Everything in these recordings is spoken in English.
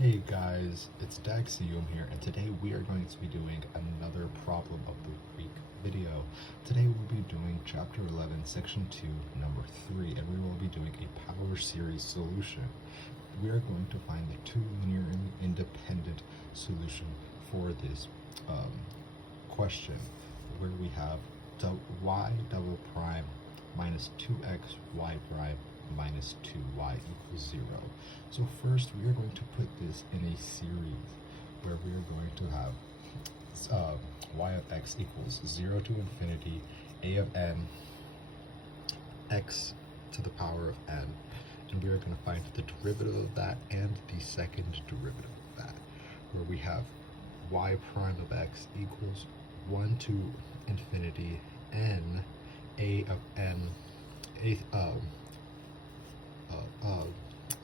Hey guys, it's Daxium here, and today we are going to be doing another problem of the week video. Today we'll be doing chapter 11, section 2, number 3, and we will be doing a power series solution. We are going to find the two linearly independent solution for this question, where we have y double prime minus 2x y prime minus 2y equals 0. So first we are going to put this in a series where we are going to have y of x equals 0 to infinity a of n x to the power of n, and we are going to find the derivative of that and the second derivative of that, where we have y prime of x equals 1 to infinity n a of n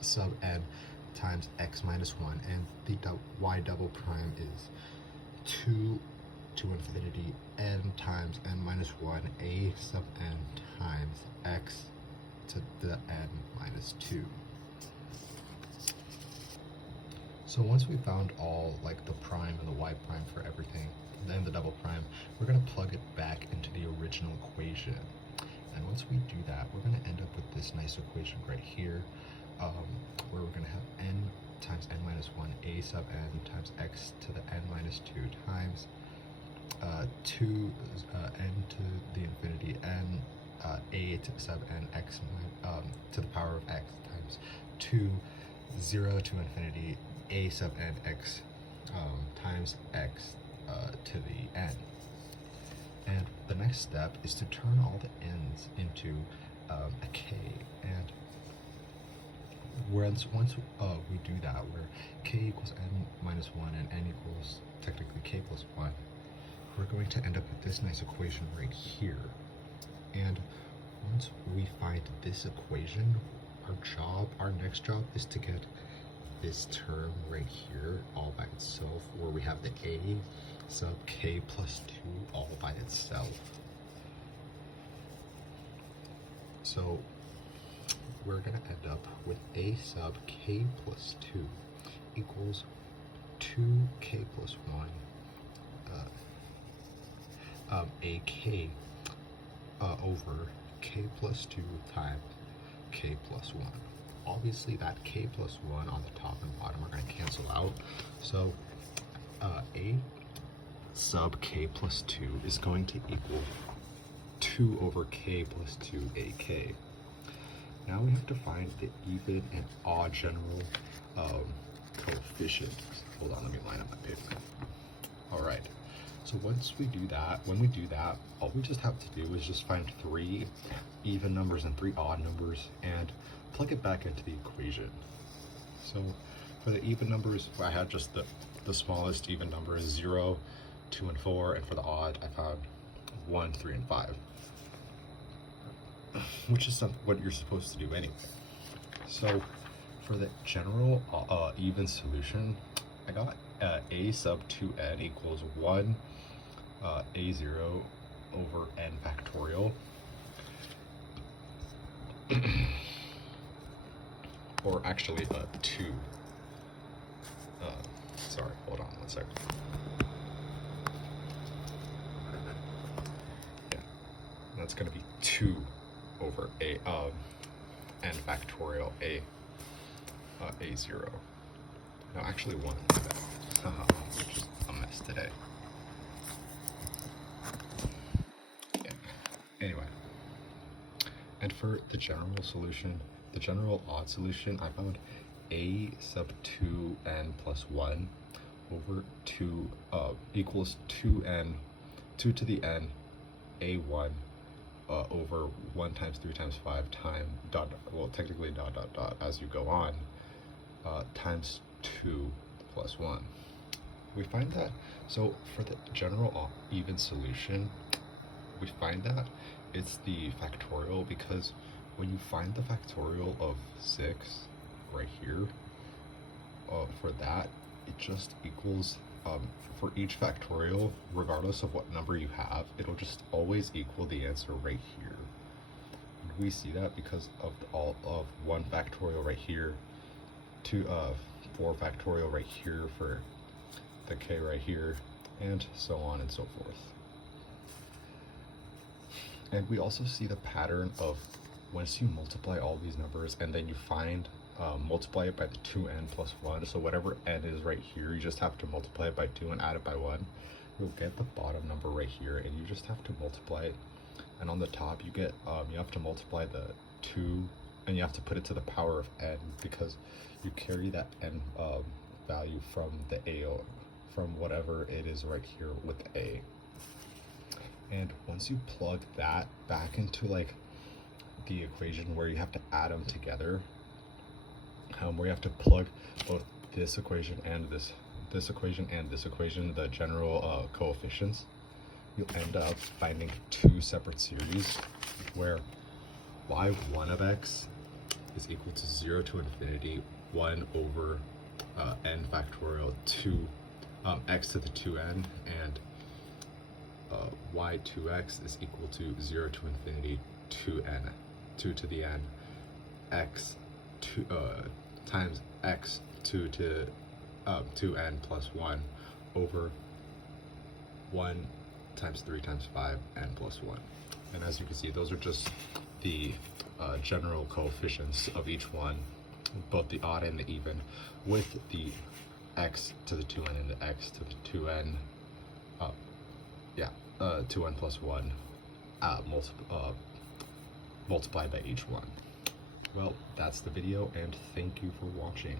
sub n times x minus 1, and the y double prime is 2 to infinity n times n minus 1 a sub n times x to the n minus 2. So once we found all, like, the prime and the y prime for everything, then the double prime, we're going to plug it back into the original equation. And once we do that, we're going to end up with this nice equation right here, where we're going to have n times n minus 1 a sub n times x to the n minus 2 times 2 n to the infinity n a to sub n x to the power of x times 2 0 to infinity a sub n x times x to the n. And the next step is to turn all the n's into a k, and once we do that, where k equals n minus 1 and n equals technically k plus 1, we're going to end up with this nice equation right here. And once we find this equation, our next job is to get this term right here all by itself, where we have the a sub k plus 2 all by itself. So we're going to end up with a sub k plus 2 equals 2k plus 1 ak over k plus 2 times k plus 1. Obviously that k plus 1 on the top and bottom are going to cancel out, so a sub k plus 2 is going to equal 2 over k plus 2 ak. Now we have to find the even and odd general coefficients. Hold on, let me line up my paper. Alright, so when we do that, all we just have to do is just find 3 even numbers and 3 odd numbers and plug it back into the equation. So for the even numbers, I had just the smallest even number is 0, 2, and 4, and for the odd, I found 1, 3, and 5, which is what you're supposed to do anyway. So for the general even solution, I got a sub 2n equals 1 a0 over n factorial, or actually 2. Sorry, hold on one second. Yeah, that's going to be 2 over a n factorial a0. No, actually 1. Which is a mess today. Yeah. Anyway, and for the general solution, the general odd solution, I found a sub 2n plus 1 over 2 equals 2n, 2 to the n, a1 over 1 times 3 times 5 times dot, well, technically dot dot dot as you go on, times 2 plus 1. We find that, so for the general even solution, we find that it's the factorial, because when you find the factorial of 6 right here, for that, it just equals, for each factorial, regardless of what number you have, it'll just always equal the answer right here. And we see that because of all of 1 factorial right here, 4 factorial right here for the k right here, and so on and so forth. And we also see the pattern of once you multiply all these numbers and then you find multiply it by the 2n plus 1, so whatever n is right here, you just have to multiply it by 2 and add it by 1. You'll get the bottom number right here, and you just have to multiply it. And on the top, you get you have to multiply the 2, and you have to put it to the power of n, because you carry that n value from the a, from whatever it is right here with a. And once you plug that back into like the equation where you have to add them together, where you have to plug both this equation and this equation and this equation, the general coefficients, you'll end up finding 2 separate series where y1 of x is equal to 0 to infinity 1 over n factorial 2 x to the 2n, and y2x is equal to 0 to infinity 2n 2 to the n x 2 times x 2 to 2n plus 1 over 1 times 3 times 5 n plus 1. And as you can see, those are just the general coefficients of each one, both the odd and the even, with the x to the 2n and the x to the 2n, 2n plus 1 multiplied by each one. Well, that's the video, and thank you for watching.